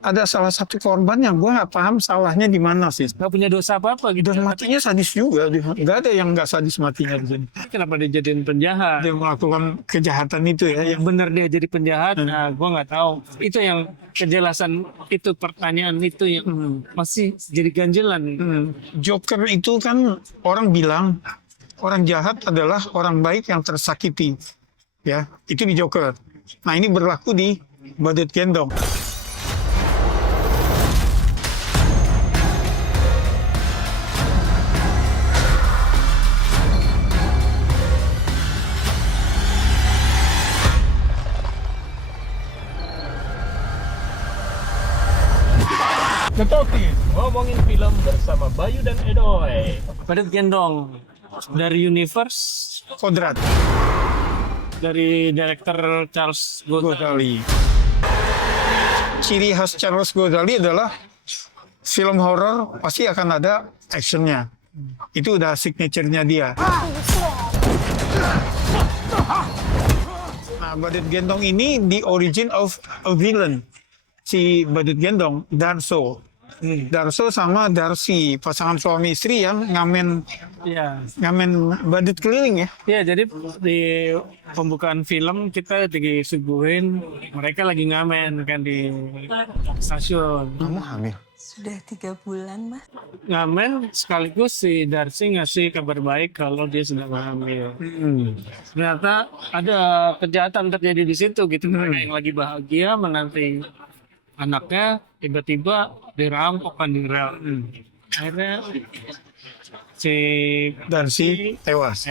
ada salah satu korban yang gue nggak paham salahnya di mana sih. Nggak punya dosa apa-apa gitu. Dan matinya sadis juga. Nggak ada yang nggak sadis matinya di sini. Kenapa dia jadiin penjahat? Dia melakukan kejahatan itu ya. Yang benar dia jadi penjahat, nah gue nggak tahu. Itu yang kejelasan, itu pertanyaan itu yang masih jadi ganjelan. Joker itu kan orang bilang orang jahat adalah orang baik yang tersakiti. Ya, itu di Joker. Nah ini berlaku di Badut Gendong. Ketopis ngomongin film bersama Bayu dan Edoy. Badut Gendong dari Universe, Kodrat dari director Charles Gozali. Gozali. Ciri khas Charles Gozali adalah film horor pasti akan ada actionnya. Itu udah signature-nya dia. Nah, Badut Gendong ini the origin of a villain. Si Badut Gendong, Darso. Darso sama Darsi, pasangan suami istri yang ngamen Iya. badut keliling ya. Iya, jadi di pembukaan film kita disuguhin mereka lagi ngamen kan di stasiun. Kamu hamil? Sudah 3 bulan, Mas. Ngamen sekaligus si Darcy ngasih kabar baik kalau dia sedang hamil. Ternyata ada kejahatan terjadi di situ gitu. Mereka yang lagi bahagia menanti anaknya tiba-tiba dirampok kan di rel. Akhirnya si Darsi tewas.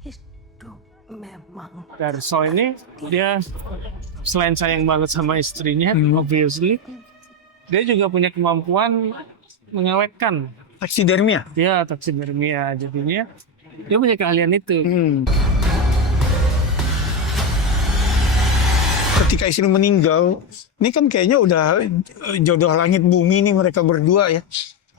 Hidup memang. Darso ini dia selain sayang banget sama istrinya, obviously dia juga punya kemampuan mengawetkan. Taksidermia. Dia taksidermia, jadinya dia punya keahlian itu. Ketika istri meninggal, ini kan kayaknya udah jodoh langit bumi nih mereka berdua ya.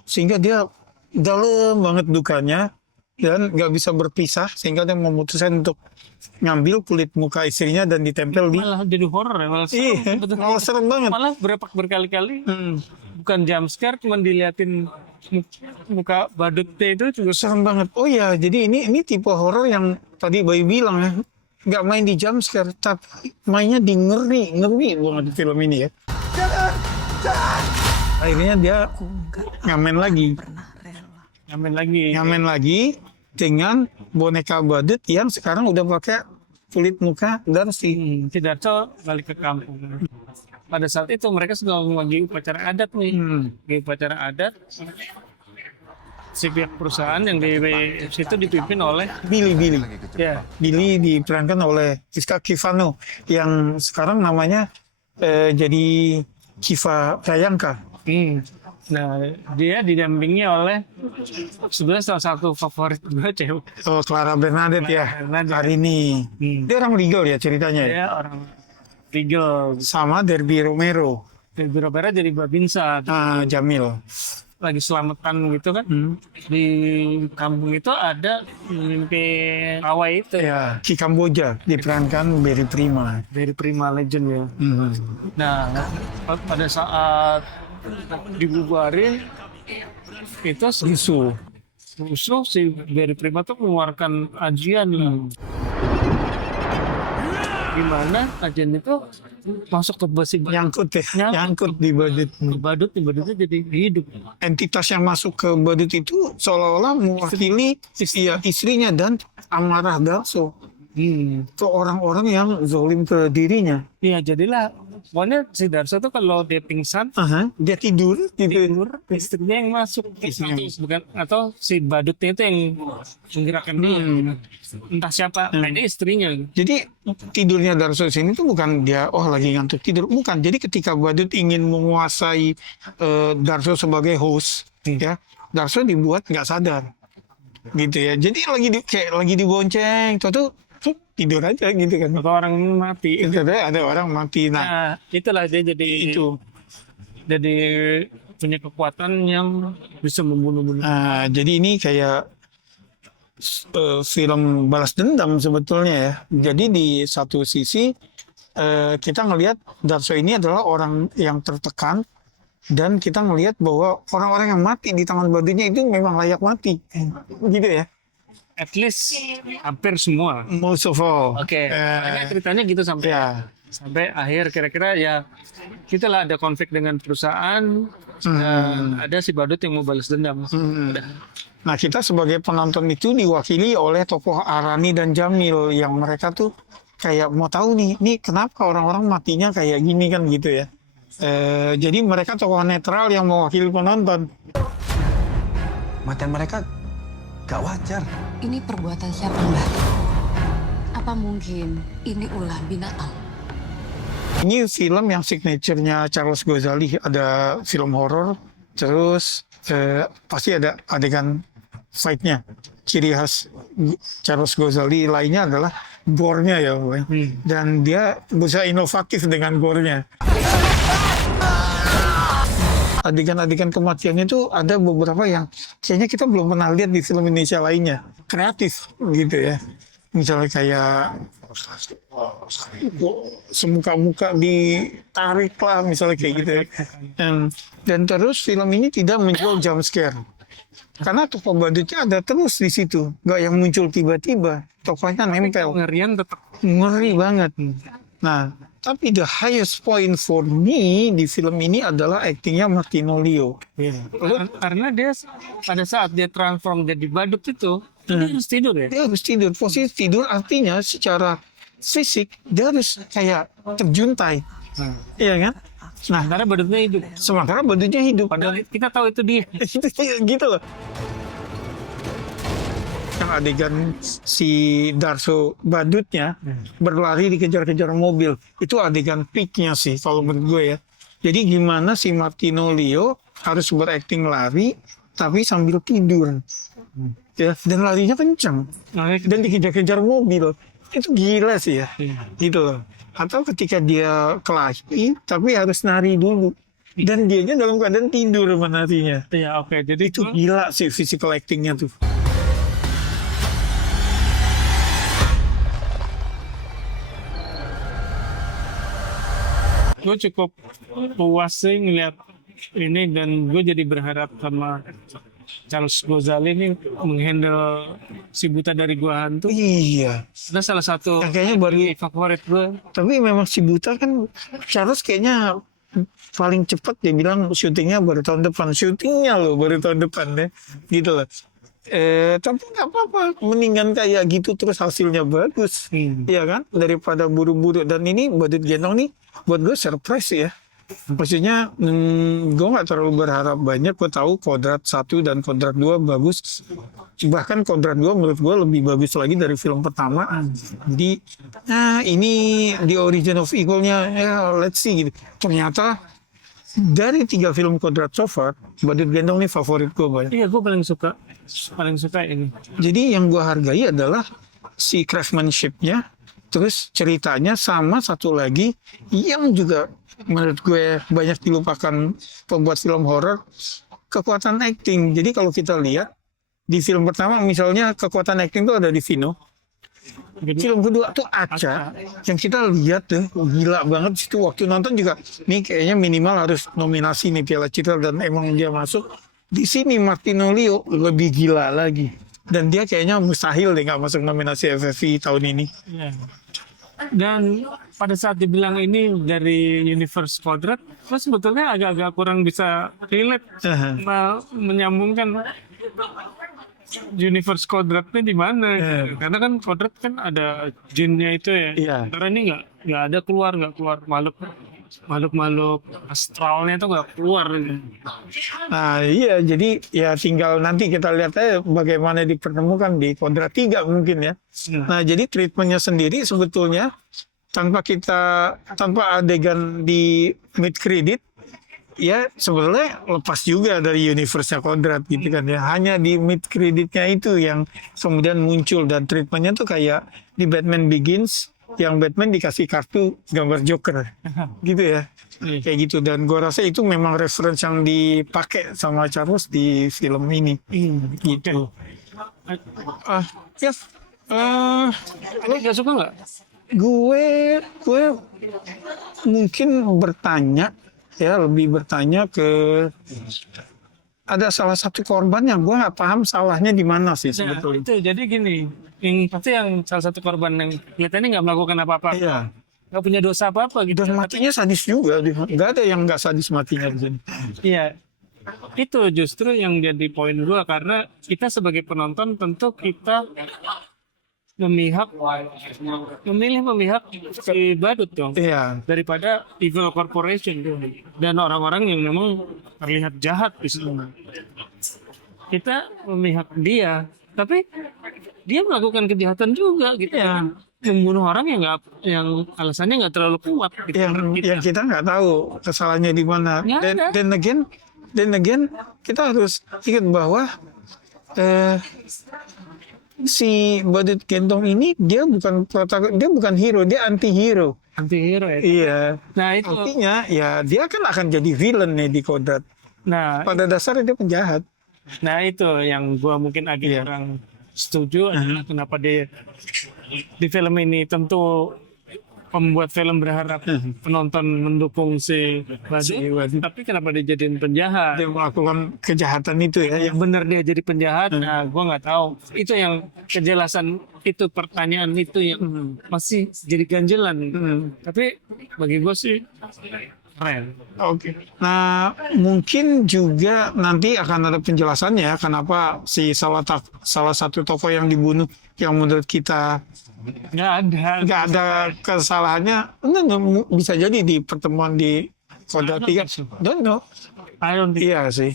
Sehingga dia dalam banget dukanya dan nggak bisa berpisah sehingga dia memutuskan untuk ngambil kulit muka istrinya dan ditempel di. Malah jadi horor ya, malah serem. Iya, Betul. malah serem banget. Malah berkali-kali bukan jump scare, cuma diliatin muka badutnya itu juga Serem banget. Oh ya, jadi ini tipe horor yang tadi Bayu bilang ya. Nggak main di jump scare, tapi mainnya di ngeri banget di film ini ya. Akhirnya dia ngamen lagi. Ngamen lagi dengan boneka badut yang sekarang udah pakai kulit muka Darcy. si Darso balik ke kampung. Pada saat itu mereka sedang lagi upacara adat nih. Di upacara adat si pihak perusahaan yang di situ dipimpin oleh Billy. ya Billy diperankan oleh Rizka Kivano yang sekarang namanya jadi Kiva Prayangka. Nah, dia didampingi oleh sebenarnya salah satu favorit gue cewek. Oh, Clara Bernadette ya. Bernadette. Hari ini. Dia orang legal ya ceritanya ya. Dia orang legal. Sama Derby Romero. Di Birobera jadi babinsa. Jamil. Lagi selamatan gitu kan. Di kampung itu ada pemimpin awal itu. Ya, Ki Kamboja diperankan Berry Prima. Dari Prima Legend ya. Nah, pada saat dibubarin itu rusuh si Berry Prima tuh mengeluarkan ajian gimana ajian itu masuk ke besi Nyangkut ya, nyangkut di badut. badutnya jadi hidup. Entitas yang masuk ke badut itu seolah-olah mewakili istrinya dan amarah Darso ke orang-orang yang zalim ke dirinya. Iya, jadilah pokoknya si Darso tuh kalau dia pingsan Dia tidur. istrinya yang masuk bukan, atau si badutnya itu yang menggerakkan dia. Entah siapa, kayaknya istrinya. Jadi tidurnya Darso di sini tuh bukan dia lagi ngantuk tidur, bukan. Jadi ketika badut ingin menguasai Darso sebagai host, ya Darso dibuat nggak sadar, gitu ya. Jadi kayak lagi dibonceng, tuh tidur aja gitu kan. Atau orang mati. Ada orang mati. Nah, itulah dia jadi jadi punya kekuatan yang bisa membunuh-bunuh. Jadi ini kayak film balas dendam sebetulnya ya. Jadi di satu sisi kita ngelihat Darso ini adalah orang yang tertekan, dan kita ngelihat bahwa orang-orang yang mati di tangan badutnya itu memang layak mati, gitu ya. At least hampir semua. Most of all. Oke, makanya ceritanya gitu sampai Ya. sampai akhir kira-kira ya kita lah ada konflik dengan perusahaan dan ada si badut yang mau balas dendam. Nah, kita sebagai penonton itu diwakili oleh tokoh Arani dan Jamil yang mereka tuh kayak mau tahu nih kenapa orang-orang matinya kayak gini kan gitu ya. Jadi mereka tokoh netral yang mewakili penonton. Matian mereka gak wajar. Ini perbuatan siapa, Mbak? Apa mungkin ini ulah binatang? Ini film yang signaturenya Charles Ghazali, ada film horor, terus pasti ada adegan fight-nya. Ciri khas Charles Ghazali lainnya adalah gore-nya ya, Boy. Dan dia bisa inovatif dengan gore-nya. Adegan-adegan kematiannya itu ada beberapa yang kayaknya kita belum pernah lihat di film Indonesia lainnya. Kreatif gitu ya. Misalnya kayak semuka-muka ditarik lah, misalnya kayak gitu ya. Dan terus film ini tidak menjual jump scare. Karena tokoh badutnya ada terus di situ. Nggak yang muncul tiba-tiba. Tokohnya nempel. Pengerian tetap. Ngeri banget. Nah, tapi the highest point for me di film ini adalah aktingnya Martino Leo. Karena dia pada saat dia transform jadi badut itu dia harus tidur ya. Dia harus tidur. Posisi tidur artinya secara fisik dia harus kayak terjuntai. Iya kan? Nah, Karena badutnya hidup. sementara badutnya hidup. Padahal kita tahu itu dia. Gitu loh. Yang adegan si Darso badutnya berlari dikejar-kejar mobil, itu adegan peaknya sih kalau menurut gue ya. Jadi gimana si Martino Leo harus berakting lari tapi sambil tidur ya, dan larinya kencang dan dikejar-kejar mobil, itu gila sih ya, gitu loh. Atau ketika dia kelahi tapi harus nari dulu dan dianya dalam keadaan tidur menarinya, Ya oke, jadi itu gila sih physical actingnya tuh. gue cukup puas sih ngeliat ini dan gue jadi berharap sama Charles Ghazali ini menghandle si buta dari gua hantu. Iya, Itu salah satu yang kayaknya baru. favorit gue. Tapi memang si buta kan Charles kayaknya paling cepat, dia bilang syutingnya baru tahun depan. Syutingnya loh baru tahun depan deh, gitu loh. Tapi nggak apa-apa, mendingan kayak gitu terus hasilnya bagus, iya kan, daripada buru-buru. Dan ini Badut Gendong nih buat gue surprise ya. Maksudnya gue nggak terlalu berharap banyak. Gue tahu Kodrat 1 dan Kodrat 2 bagus. Bahkan Kodrat 2 menurut gue lebih bagus lagi dari film pertama. Jadi ini the origin of evil-nya, ya let's see gitu. Ternyata dari 3 film Kodrat so far, Badut Gendong nih favorit gue banyak. Iya, gue paling suka ini. Jadi yang gue hargai adalah si craftsmanship-nya, terus ceritanya, sama satu lagi yang juga menurut gue banyak dilupakan pembuat film horor, kekuatan acting. Jadi kalau kita lihat di film pertama misalnya kekuatan acting tuh ada di Vino. Film kedua tuh Aca, yang kita lihat tuh gila banget situ. Waktu nonton juga nih kayaknya minimal harus nominasi nih Piala Citra, dan emang dia masuk. Di sini Martino Leo lebih gila lagi, dan dia kayaknya mustahil deh nggak masuk nominasi FFI tahun ini. Iya. Dan pada saat dibilang ini dari universe Kodrat, gue sebetulnya agak-agak kurang bisa relate, menyambungkan universe Kodratnya di mana. Karena kan Kodrat kan ada jinnya itu ya. Iya. Karena ini nggak ada keluar makhluk astralnya itu nggak keluar. Nah iya, jadi ya tinggal nanti kita lihat aja bagaimana dipertemukan di Kodrat 3 mungkin ya. Nah jadi treatmentnya sendiri sebetulnya tanpa adegan di mid credit, ya sebetulnya lepas juga dari universe-nya Kodrat gitu kan ya. Hanya di mid creditnya itu yang kemudian muncul, dan treatmentnya tuh kayak di Batman Begins yang Batman dikasih kartu gambar Joker gitu ya, kayak gitu. Dan gue rasa itu memang reference yang dipakai sama Charles di film ini, gitu. Lo nggak suka nggak? gue mungkin bertanya ya, lebih bertanya ke ada salah satu korban yang gue nggak paham salahnya di mana sih Nah, sebetulnya. itu jadi gini, yang pasti yang salah satu korban yang kelihatannya nggak melakukan apa-apa, Iya. nggak punya dosa apa-apa gitu. Dan matinya sadis juga, nggak ada yang nggak sadis matinya di sini. Iya, itu justru yang jadi poin gua, karena kita sebagai penonton tentu kita memilih memihak si badut dong, Iya. daripada evil corporation tuh, dan orang-orang yang memang terlihat jahat di situ. Kita memihak dia, tapi dia melakukan kejahatan juga gitu Iya. kan. Membunuh orang yang alasannya nggak terlalu kuat gitu. Yang kita nggak tahu kesalahannya di mana. Nggak ada. Dan again kita harus ingat bahwa si badut gendong ini dia bukan hero, dia anti hero. Anti-hero ya. Iya. Nah itu, Artinya ya dia kan akan jadi villain nih di Kodrat. nah Pada dasarnya dia penjahat. Nah itu yang gua mungkin agak Iya. kurang setuju adalah kenapa di film ini tentu pembuat film berharap penonton mendukung si badut, tapi kenapa dia jadiin penjahat? Dia melakukan kejahatan itu ya. Yang benar dia jadi penjahat, nah gua nggak tahu. Itu yang kejelasan, itu pertanyaan itu yang masih jadi ganjelan. Tapi bagi gua sih keren. Oke. Nah, mungkin juga nanti akan ada penjelasannya kenapa si salah satu tokoh yang dibunuh yang menurut kita nggak ada kesalahannya. Bisa jadi di pertemuan di Kodrat 3. Don't know. I don't think. Iya sih.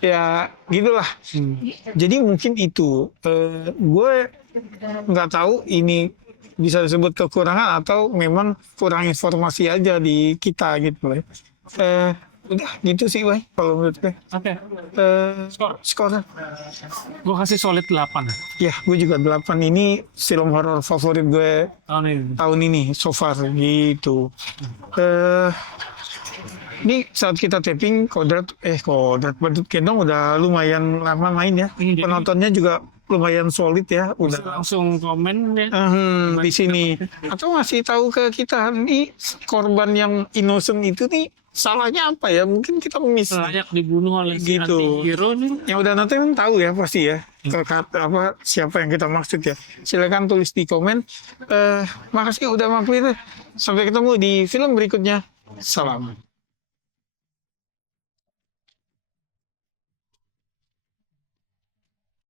Ya gitulah. Jadi mungkin itu. Gue nggak tahu ini bisa disebut kekurangan atau memang kurang informasi aja di kita gitu ya. Udah gitu sih, Bay, kalau menurut gue. Oke, Skor. gua kasih solid 8 Ya, gue juga 8. Ini film horor favorit gue tahun ini. tahun ini so far gitu. Ini saat kita taping Kodrat Badut Gendong udah lumayan lama main ya. Jadi- Penontonnya juga lumayan solid ya. Udah Langsung komen ya. di sini. Atau ngasih tahu ke kita nih korban yang innocent itu nih salahnya apa ya? Mungkin kita miss. Layak dibunuh oleh si Gitu. anti-hero nih. Yang udah nonton tahu ya pasti ya. Siapa yang kita maksud ya. Silakan tulis di komen. Makasih udah mampir. Sampai ketemu di film berikutnya. Salam.